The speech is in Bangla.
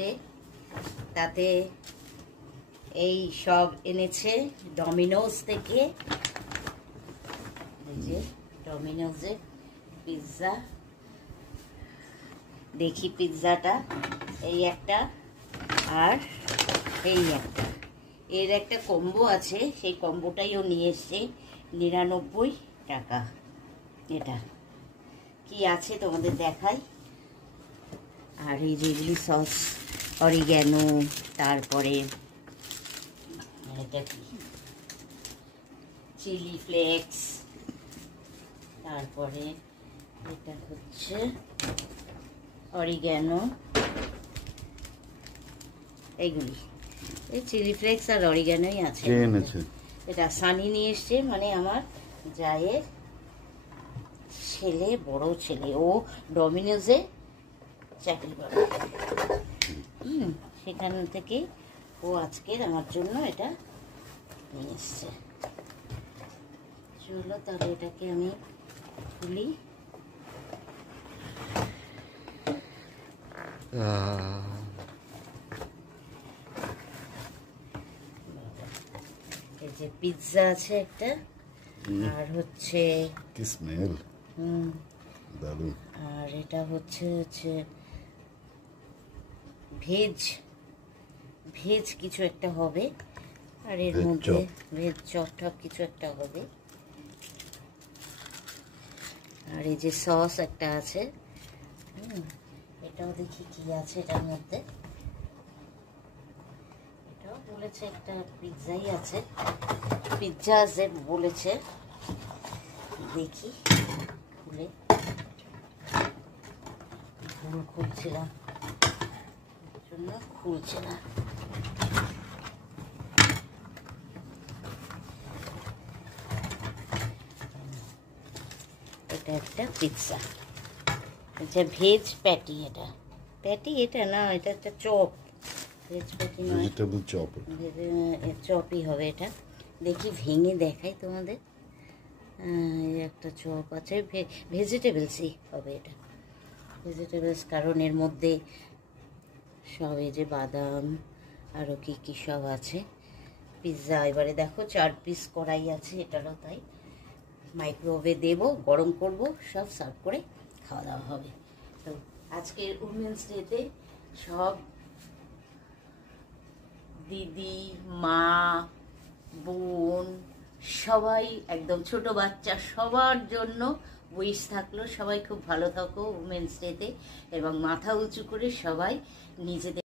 সেটে, তাতে এই সব এনেছে ডমিনোজ থেকে। এই যে ডমিনোজের পিৎজা, দেখি পিৎজাটা, এই একটা আর এই একটা, এর একটা কম্বো আছে, সেই কম্বোটাইও নিয়ে এসছে 99 টাকা। এটা কি আছে তোমাদের দেখাই। আর এই রেডি সস, অরিগ্যানো, তারপরে এটা কি চিলি ফ্লেক্স, তারপরে এটা হচ্ছে অরিগ্যানো, এইগুলি এই চিলি ফ্লেক্স আর অরিগ্যানোই আছে। এটা সানি নিয়ে এসছে, মানে আমার জায়ের ছেলে, বড় ছেলে, ও ডমিনোজে চাকরি করে, সেখান থেকে ও আজকের আমার জন্য এটা নিয়ে এসছে। চলো তাহলে এটাকে আমি খুলি। এই যে পিৎজা আছে একটা, আর হচ্ছে কি স্মেল, দারুণ। আর এটা হচ্ছে ভেজ কিছু একটা হবে, আর এর মধ্যে ভেজ চপ কিছু একটা হবে। আর এই যে সস একটা আছে, এটাও দেখি কি আছে এটার মধ্যে। এটাও বলেছে একটা পিৎজাই আছে, পিৎজা আছে বলেছে, দেখি খুলে। খুলছিলাম, জন্য খুলছে না। এটা একটা পিৎজা, আচ্ছা ভেজ প্যাটি, এটা প্যাটি, এটা না, এটা একটা চপ, ভেজ প্যাটি নয়, ভেজিটেবল চপ, চপই হবে এটা। দেখি ভেঙে দেখাই তোমাদের। একটা চপ আছে, ভেজিটেবলসই হবে এটা, ভেজিটেবলস, কারণ এর মধ্যে সব এই যে বাদাম আরও কি কি সব আছে। পিৎজা এবারে দেখো 4 পিস কড়াই আছে, এটারও তাই। মাইক্রোওয়েভে দেবো, গরম করব, সব সার্ভ করে খাওয়া দাওয়া হবে। তো আজকের উইমেন্স ডেতে সব দিদি, মা, বোন, সবাই, একদম ছোট বাচ্চা সবার জন্য উইশ থাকলো। সবাই খুব ভালো থাকো উইমেন্স ডেতে, এবং মাথা উঁচু করে সবাই নিজেদের